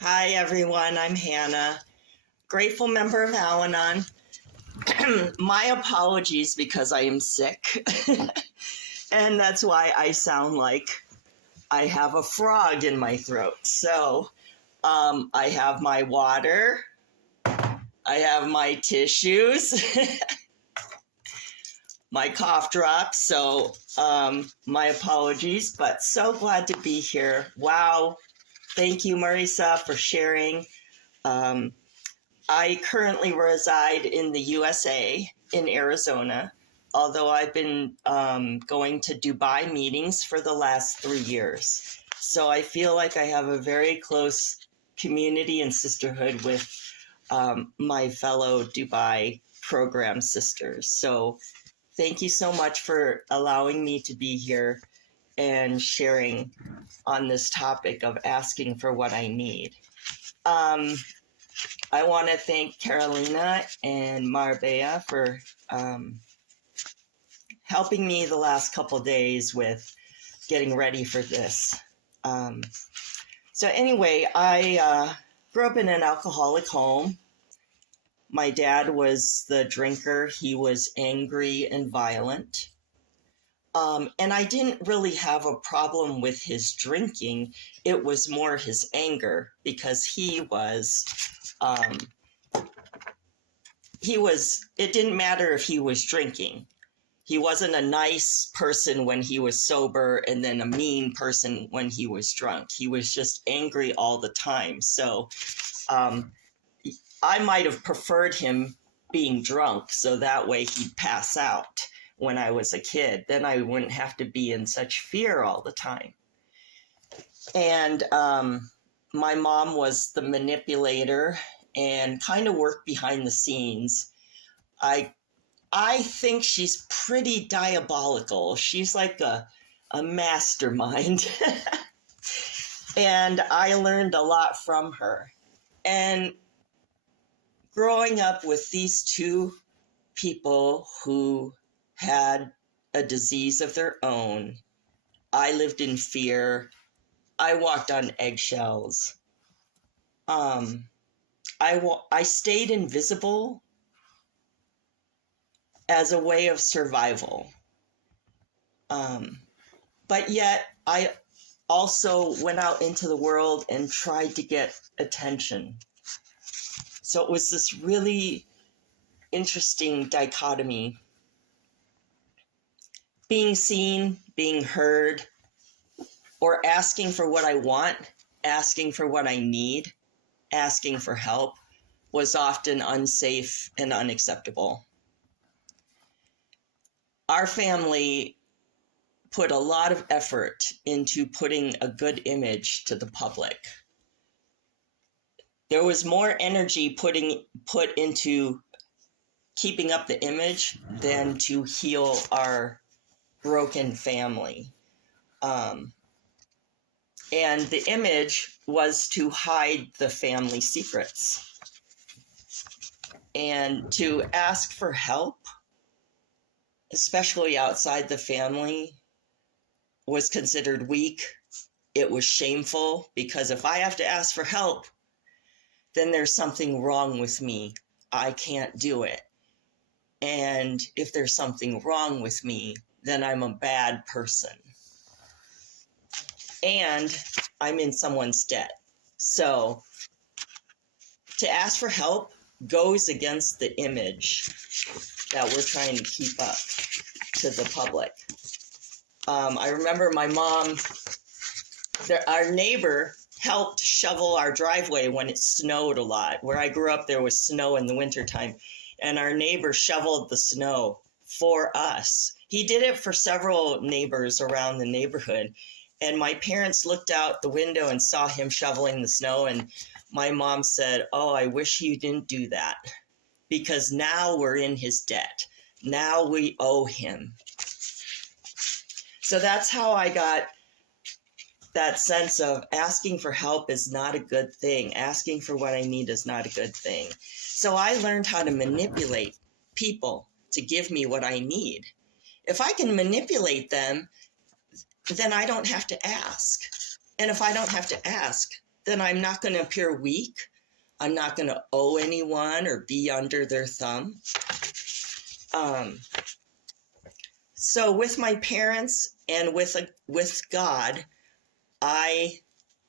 Hi, everyone. I'm Hannah, grateful member of Al-Anon. My apologies because I am sick, and that's why I sound like I have a frog in my throat. So, I have my water, I have my tissues, my cough drops. So, my apologies, but so glad to be here. Wow. Thank you, Marisa, for sharing. Um, I currently reside in the USA, in Arizona, although I've been going to Dubai meetings for the last 3 years. So I feel like I have a very close community and sisterhood with my fellow Dubai program sisters. So thank you so much for allowing me to be here and sharing on this topic of asking for what I need. I want to thank Carolina and Marbella for helping me the last couple days with getting ready for this. So anyway, I grew up in an alcoholic home. My dad was the drinker. He was angry and violent. And I didn't really have a problem with his drinking. It was more his anger because it didn't matter if he was drinking. He wasn't a nice person when he was sober and then a mean person when he was drunk. He was just angry all the time. So I might have preferred him being drunk so that way he'd pass out when I was a kid. Then I wouldn't have to be in such fear all the time. And my mom was the manipulator and kind of worked behind the scenes. I think she's pretty diabolical. She's like a mastermind. And I learned a lot from her. And growing up with these two people who had a disease of their own, I lived in fear. I walked on eggshells. I stayed invisible as a way of survival. But yet I also went out into the world and tried to get attention. So it was this really interesting dichotomy. Being seen, being heard, or asking for what I want, asking for what I need, asking for help was often unsafe and unacceptable. Our family put a lot of effort into putting a good image to the public. There was more energy put into keeping up the image than to heal our broken family. And the image was to hide the family secrets. And to ask for help, especially outside the family, was considered weak. It was shameful because if I have to ask for help, then there's something wrong with me. I can't do it. And if there's something wrong with me, then I'm a bad person. And I'm in someone's debt. So to ask for help goes against the image that we're trying to keep up to the public. I remember my mom, our neighbor helped shovel our driveway when it snowed a lot. Where I grew up, there was snow in the wintertime, and our neighbor shoveled the snow for us. He did it for several neighbors around the neighborhood. And my parents looked out the window and saw him shoveling the snow. And my mom said, "Oh, I wish you didn't do that because now we're in his debt. Now we owe him." So that's how I got that sense of asking for help is not a good thing. Asking for what I need is not a good thing. So I learned how to manipulate people to give me what I need. If I can manipulate them, then I don't have to ask. And if I don't have to ask, then I'm not going to appear weak. I'm not going to owe anyone or be under their thumb. So with my parents and with God, I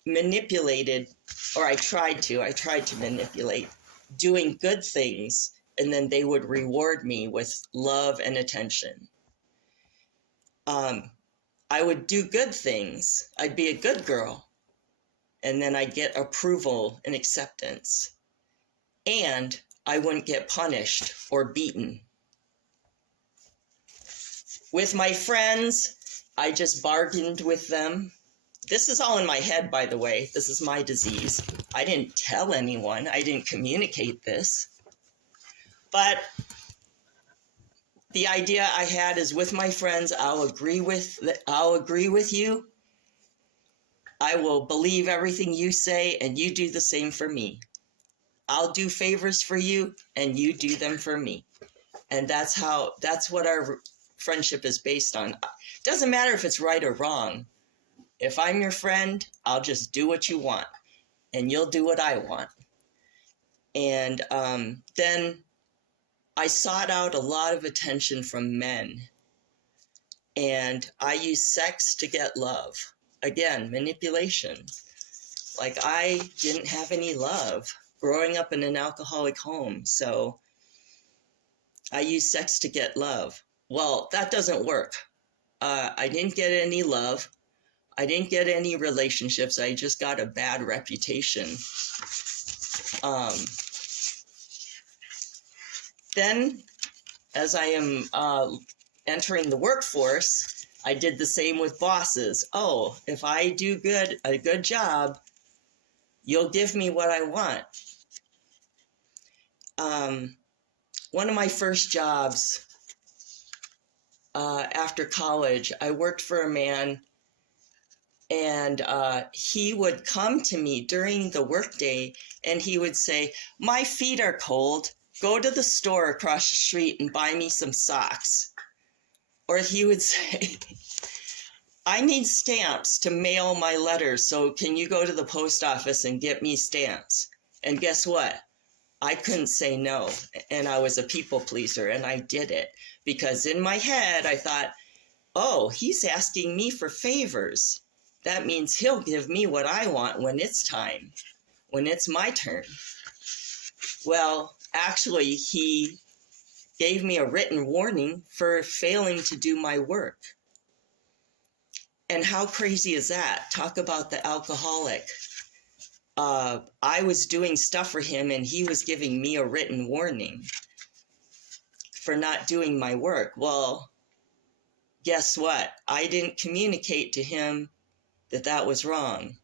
manipulated, or I tried to manipulate doing good things, and then they would reward me with love and attention. I would do good things. I'd be a good girl, and then I'd get approval and acceptance, and I wouldn't get punished or beaten. With my friends, I just bargained with them. This is all in my head, by the way. This is my disease. I didn't tell anyone. I didn't communicate this. But the idea I had is, with my friends, I'll agree with you. I will believe everything you say, and you do the same for me. I'll do favors for you, and you do them for me. And that's what our friendship is based on. Doesn't matter if it's right or wrong. If I'm your friend, I'll just do what you want, and you'll do what I want. And then I sought out a lot of attention from men, and I used sex to get love. Again, manipulation. Like, I didn't have any love growing up in an alcoholic home, so I used sex to get love. Well, that doesn't work. I didn't get any love. I didn't get any relationships. I just got a bad reputation. Then, as I am entering the workforce, I did the same with bosses. Oh, if I do a good job, you'll give me what I want. One of my first jobs after college, I worked for a man, and he would come to me during the workday, and he would say, "My feet are cold. Go to the store across the street and buy me some socks." Or he would say, "I need stamps to mail my letters, so can you go to the post office and get me stamps?" And guess what? I couldn't say no, and I was a people pleaser, and I did it. Because in my head, I thought, oh, he's asking me for favors. That means he'll give me what I want when it's time, when it's my turn. Well, actually, he gave me a written warning for failing to do my work. And how crazy is that? Talk about the alcoholic. I was doing stuff for him, and he was giving me a written warning for not doing my work. Well, guess what? I didn't communicate to him that that was wrong.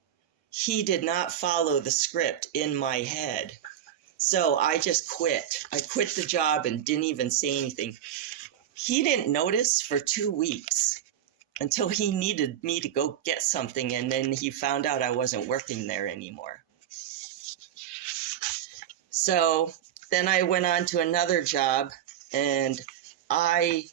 He did not follow the script in my head. So I just quit. I quit the job and didn't even say anything. He didn't notice for 2 weeks until he needed me to go get something, and then he found out I wasn't working there anymore. So then I went on to another job, and I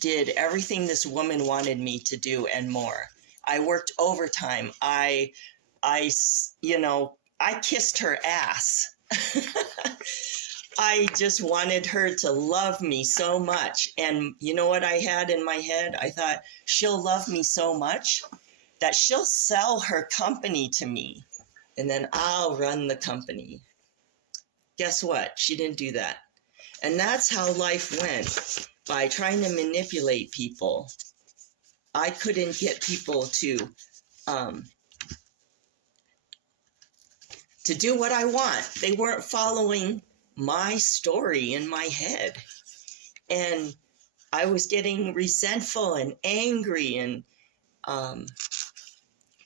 did everything this woman wanted me to do and more. I worked overtime. I kissed her ass. I just wanted her to love me so much. And you know what I had in my head? I thought, she'll love me so much that she'll sell her company to me, and then I'll run the company. Guess what? She didn't do that. And that's how life went, by trying to manipulate people. I couldn't get people to do what I want. They weren't following my story in my head. And I was getting resentful and angry and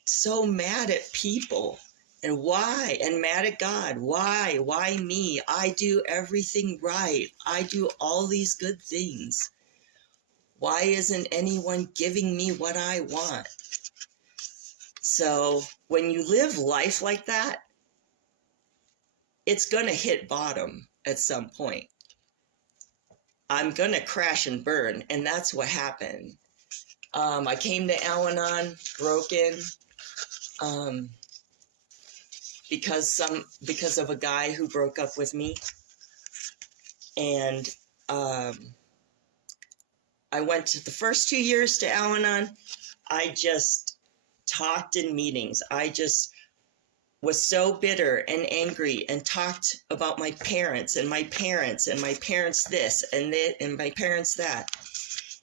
so mad at people. And why? And mad at God. Why? Why me? I do everything right. I do all these good things. Why isn't anyone giving me what I want? So when you live life like that, it's going to hit bottom at some point. I'm going to crash and burn, and that's what happened. I came to Al-Anon broken, um, because of a guy who broke up with me. And I went to the first 2 years to Al-Anon. I just talked in meetings. I just was so bitter and angry and talked about my parents and my parents and my parents this and that and my parents that.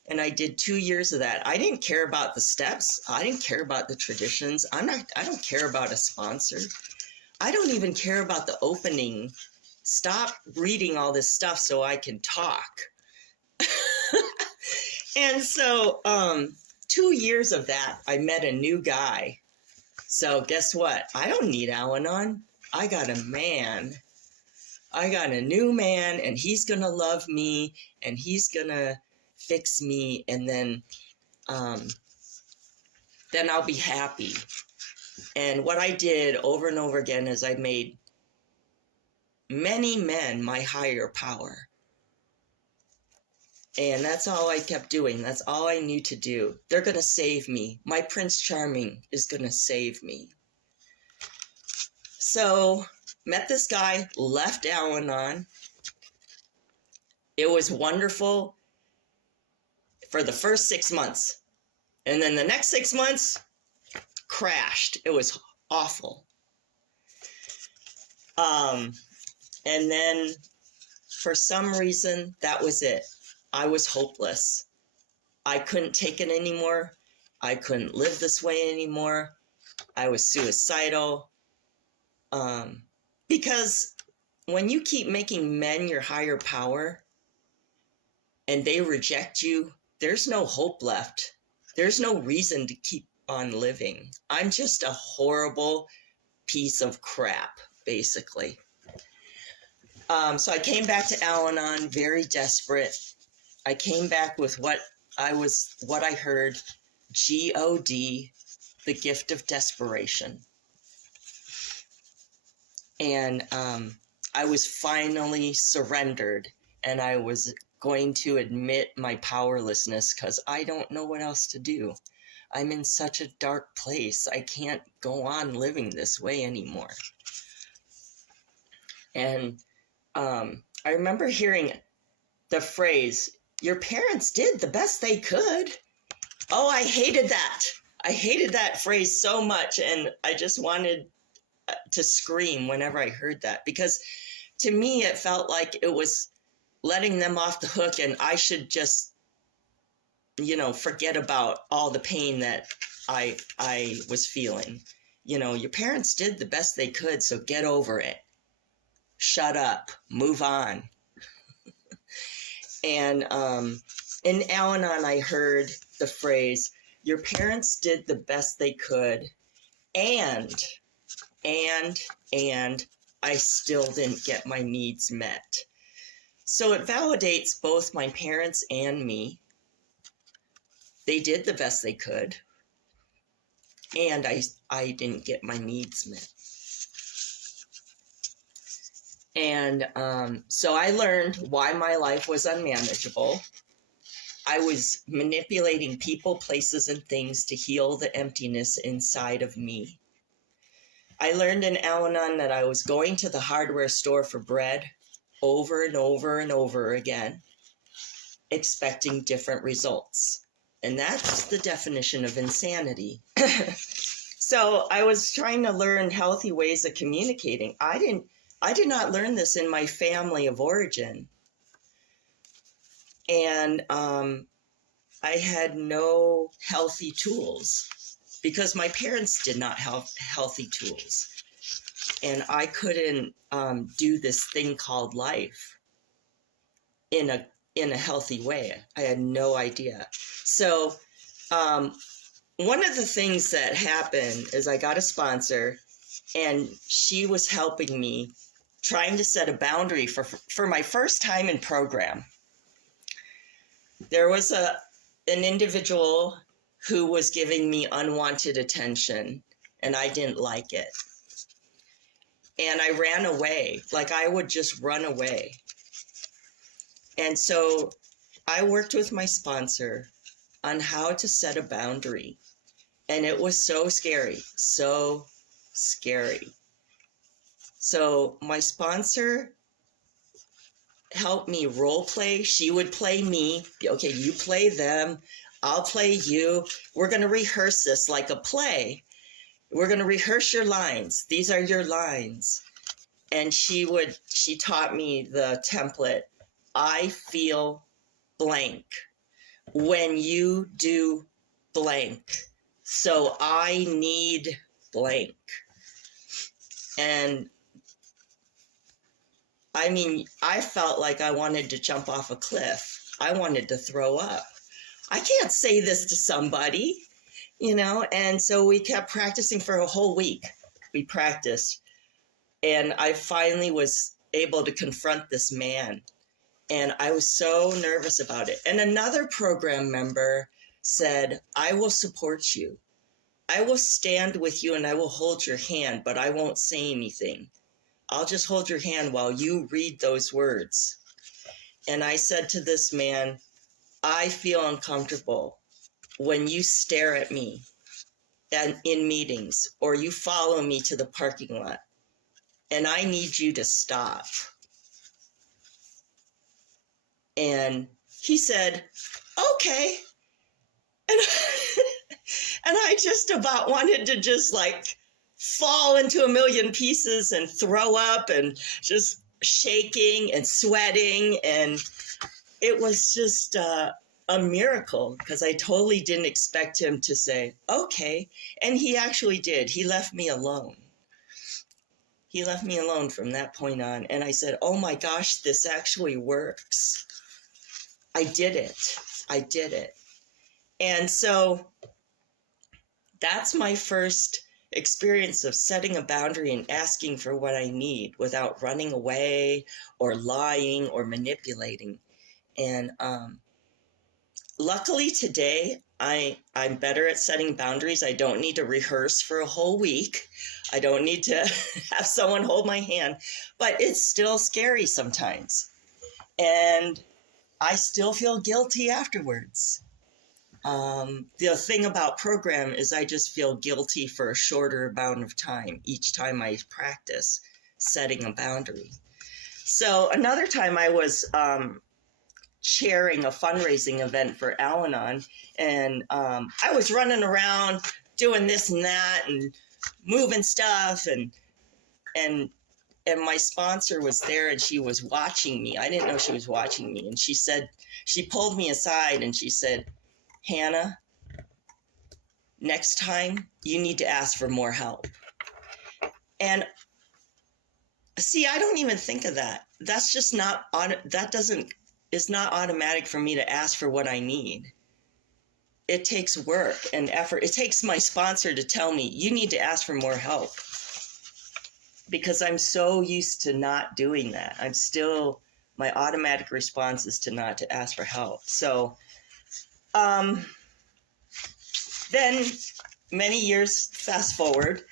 And I did 2 years of that. I didn't care about the steps. I didn't care about the traditions. I don't care about a sponsor. I don't even care about the opening. Stop reading all this stuff so I can talk. And so 2 years of that, I met a new guy. So guess what? I don't need Al-Anon. I got a man. I got a new man, and he's going to love me, and he's going to fix me, and then I'll be happy. And what I did over and over again is I made many men my higher power. And that's all I kept doing. That's all I knew to do. They're going to save me. My Prince Charming is going to save me. So, met this guy, left Al-Anon. It was wonderful for the first 6 months. And then the next 6 months, crashed. It was awful. And then, for some reason, that was it. I was hopeless. I couldn't take it anymore. I couldn't live this way anymore. I was suicidal. Because when you keep making men your higher power and they reject you, there's no hope left. There's no reason to keep on living. I'm just a horrible piece of crap, basically. So I came back to Al-Anon very desperate. I came back with what I heard, G-O-D, the gift of desperation. And I was finally surrendered, and I was going to admit my powerlessness because I don't know what else to do. I'm in such a dark place. I can't go on living this way anymore. And I remember hearing the phrase, "Your parents did the best they could." Oh, I hated that. I hated that phrase so much, and I just wanted to scream whenever I heard that, because to me it felt like it was letting them off the hook, and I should just, forget about all the pain that I was feeling. Your parents did the best they could, so get over it. Shut up. Move on. And in Al-Anon, I heard the phrase, "Your parents did the best they could, and I still didn't get my needs met." So it validates both my parents and me. They did the best they could, and I didn't get my needs met. And so I learned why my life was unmanageable. I was manipulating people, places, and things to heal the emptiness inside of me. I learned in Al-Anon that I was going to the hardware store for bread over and over and over again, expecting different results. And that's the definition of insanity. So I was trying to learn healthy ways of communicating. I did not learn this in my family of origin. And I had no healthy tools because my parents did not have healthy tools. And I couldn't do this thing called life in a healthy way. I had no idea. So one of the things that happened is I got a sponsor, and she was helping me trying to set a boundary for my first time in program. There was an individual who was giving me unwanted attention, and I didn't like it. And I ran away. Like, I would just run away. And so I worked with my sponsor on how to set a boundary. And it was so scary, so scary. So my sponsor helped me role play. She would play me. Okay, you play them. I'll play you. We're going to rehearse this like a play. We're going to rehearse your lines. These are your lines. And she taught me the template. I feel blank when you do blank. So I need blank. And I mean, I felt like I wanted to jump off a cliff. I wanted to throw up. I can't say this to somebody, you know? And so we kept practicing for a whole week. We practiced. And I finally was able to confront this man. And I was so nervous about it. And another program member said, I will support you. I will stand with you and I will hold your hand, but I won't say anything. I'll just hold your hand while you read those words. And I said to this man, I feel uncomfortable when you stare at me in meetings or you follow me to the parking lot. And I need you to stop. And he said, okay. And, and I just about wanted to just like fall into a million pieces and throw up and just shaking and sweating. And it was just a miracle because I totally didn't expect him to say, okay. And he actually did. He left me alone. He left me alone from that point on. And I said, oh my gosh, this actually works. I did it. I did it. And so that's my first experience of setting a boundary and asking for what I need without running away or lying or manipulating. And luckily today, I'm better at setting boundaries. I don't need to rehearse for a whole week. I don't need to have someone hold my hand, but it's still scary sometimes. And I still feel guilty afterwards. The thing about program is I just feel guilty for a shorter amount of time each time I practice setting a boundary. So another time I was chairing a fundraising event for Al-Anon, and I was running around doing this and that and moving stuff, and my sponsor was there and she was watching me. I didn't know she was watching me. And she said, she pulled me aside and she said, Hannah, next time you need to ask for more help. And see, I don't even think of that. That's just not, it's not automatic for me to ask for what I need. It takes work and effort. It takes my sponsor to tell me, you need to ask for more help. Because I'm so used to not doing that. My automatic response is to ask for help. So then many years fast forward,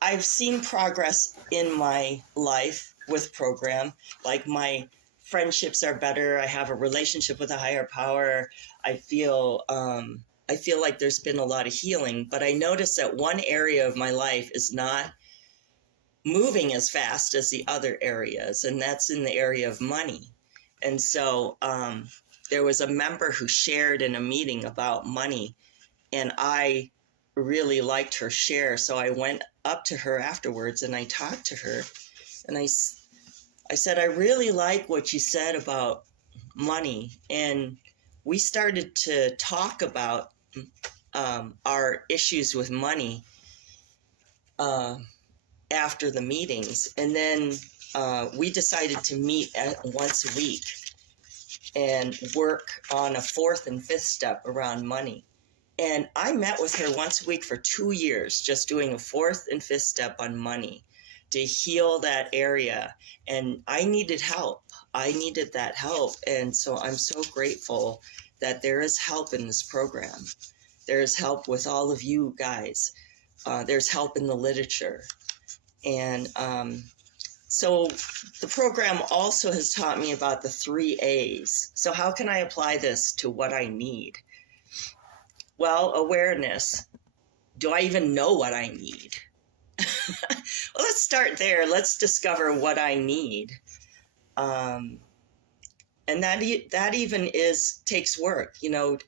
I've seen progress in my life with program. Like my friendships are better. I have a relationship with a higher power. I feel like there's been a lot of healing, but I noticed that one area of my life is not moving as fast as the other areas, and that's in the area of money. And so there was a member who shared in a meeting about money, and I really liked her share. So I went up to her afterwards and I talked to her, and I said, I really like what you said about money. And we started to talk about our issues with money after the meetings. And then we decided to meet once a week and work on a fourth and fifth step around money. And I met with her once a week for 2 years, just doing a fourth and fifth step on money to heal that area. And I needed help. I needed that help. And so I'm so grateful that there is help in this program. There is help with all of you guys. There's help in the literature. And so the program also has taught me about the 3 A's. So how can I apply this to what I need? Well, awareness. do I even know what I need? Well, let's start there. Let's discover what I need. And that even takes work. You know,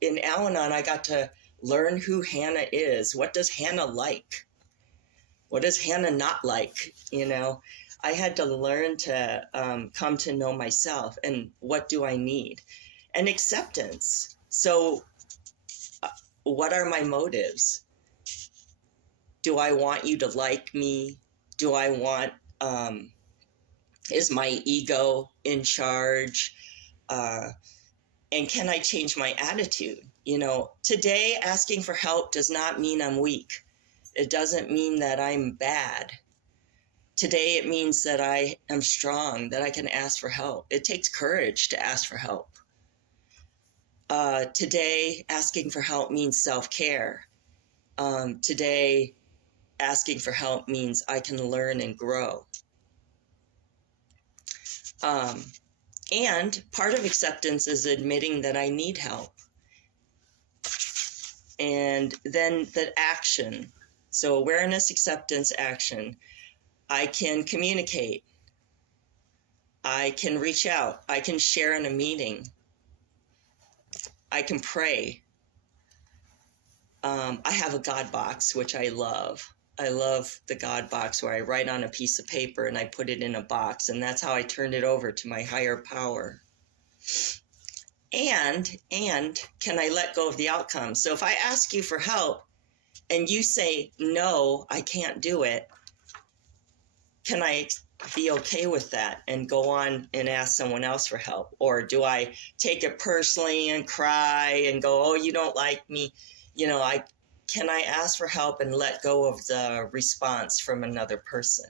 in Al-Anon, I got to learn who Hannah is. What does Hannah like? What does Hannah not like? You know, I had to learn to come to know myself and what do I need? And acceptance. So what are my motives? Do I want you to like me? Do I want, is my ego in charge? And can I change my attitude? You know, today asking for help does not mean I'm weak. It doesn't mean that I'm bad. Today it means that I am strong, that I can ask for help. It takes courage to ask for help. Today asking for help means self-care. Today asking for help means I can learn and grow. And part of acceptance is admitting that I need help. And then the action. So awareness, acceptance, action. I can communicate. I can reach out. I can share in a meeting. I can pray. I have a God box, which I love. I love the God box where I write on a piece of paper and I put it in a box, and that's how I turn it over to my higher power. And can I let go of the outcome? So if I ask you for help and you say, no, I can't do it, can I be okay with that and go on and ask someone else for help? Or do I take it personally and cry and go, oh, you don't like me? You know, can I ask for help and let go of the response from another person?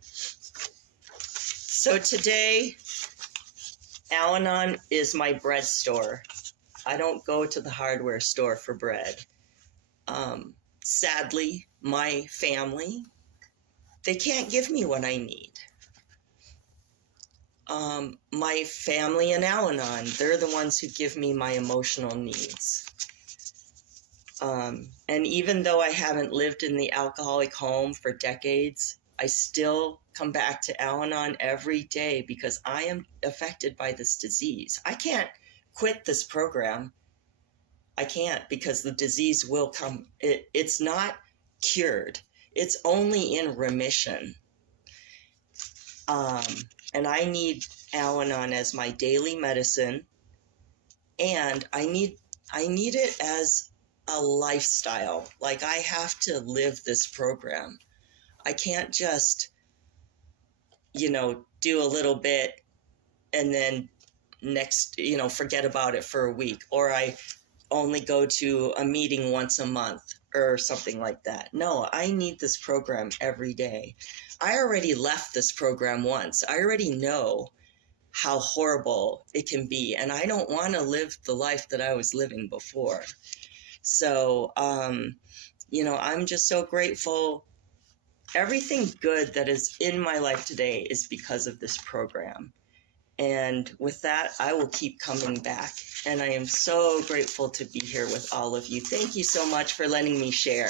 So today, Al-Anon is my bread store. I don't go to the hardware store for bread. Sadly, my family, they can't give me what I need. My family in Al-Anon, they're the ones who give me my emotional needs. And even though I haven't lived in the alcoholic home for decades, I still come back to Al-Anon every day because I am affected by this disease. I can't quit this program. I can't, because the disease will come. It's not cured. It's only in remission. And I need Al-Anon as my daily medicine, and I need it as a lifestyle. Like, I have to live this program. I can't just, you know, do a little bit and then forget about it for a week, or I only go to a meeting once a month or something like that. No, I need this program every day. I already left this program once. I already know how horrible it can be, and I don't want to live the life that I was living before. So, you know, I'm just so grateful. Everything good that is in my life today is because of this program. And with that, I will keep coming back. And I am so grateful to be here with all of you. Thank you so much for letting me share.